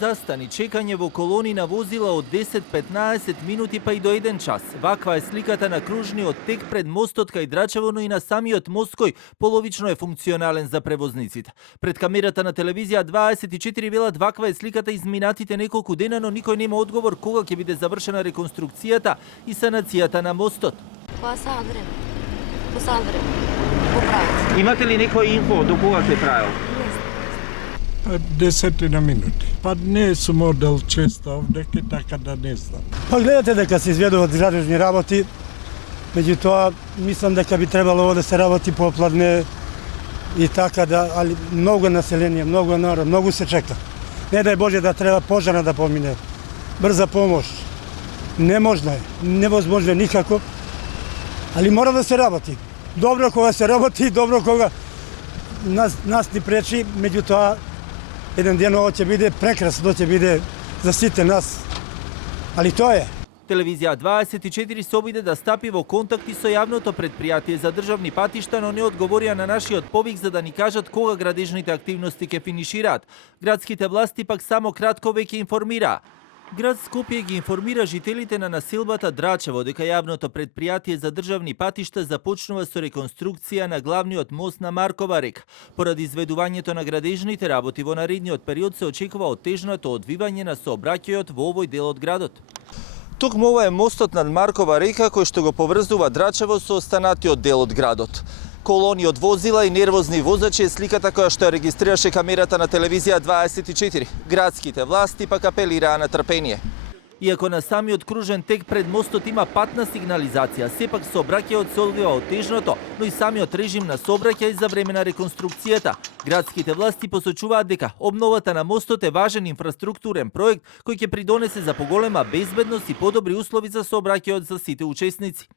застани, чекање во колони на возила од 10-15 минути па и до 1 час. Ваква е сликата на кружниот тек пред мостот кај Драчево, но и на самиот мост кој половично е функционален за превозниците. Пред камерата на телевизија 24 велат ваква е сликата изминатите неколку дена, но никој нема одговор кога ќе биде завршена реконструкцијата и санацијата на мостот. Па сад време. По сад време. Поправат. Имате ли некој инфо до кога се траел? 10 минути. Па не сум модел често овде, така да не знам. Па гледате дека се изведуваат градежни работи, меѓутоа мислам дека би требало ово да се работи попладне и така да, али многу население, многу народ, многу се чека. Не дај Боже да треба пожарна да помине. Брза помош. Неможно е, невозможно никако, али мора да се работи. Добро кога се работи, добро кога нас ни пречи, меѓутоа еден ден ово ќе биде прекрасно, ќе биде за сите нас. Али тоа е. Телевизија 24 се обиде да стапи во контакти со јавното предпријатие за државни патишта, но не одговорија на нашиот повик за да ни кажат кога градежните активности ќе финишираат. Градските власти пак само кратко веќе информираа. Град Скопје ги информира жителите на населбата Драчево дека јавното предпријатие за државни патишта започнува со реконструкција на главниот мост на Маркова река. Поради изведувањето на градежните работи во наредниот период се очекува оттежнато одвивање на сообраќајот во овој дел од градот. Токму ова е мостот над Маркова река кој што го поврзува Драчево со останатиот дел од градот. Колони од возила и нервозни возачи е сликата која што ја регистрираше камерата на телевизија 24. Градските власти пак апелираа на трпение. Иако на самиот кружен тек пред мостот има патна сигнализација, сепак сообраќајот се одвива оттежното, но и самиот режим на сообраќај за време на реконструкцијата. Градските власти посочуваат дека обновата на мостот е важен инфраструктурен проект кој ќе придонесе за поголема безбедност и подобри услови за сообраќајот за сите учесници.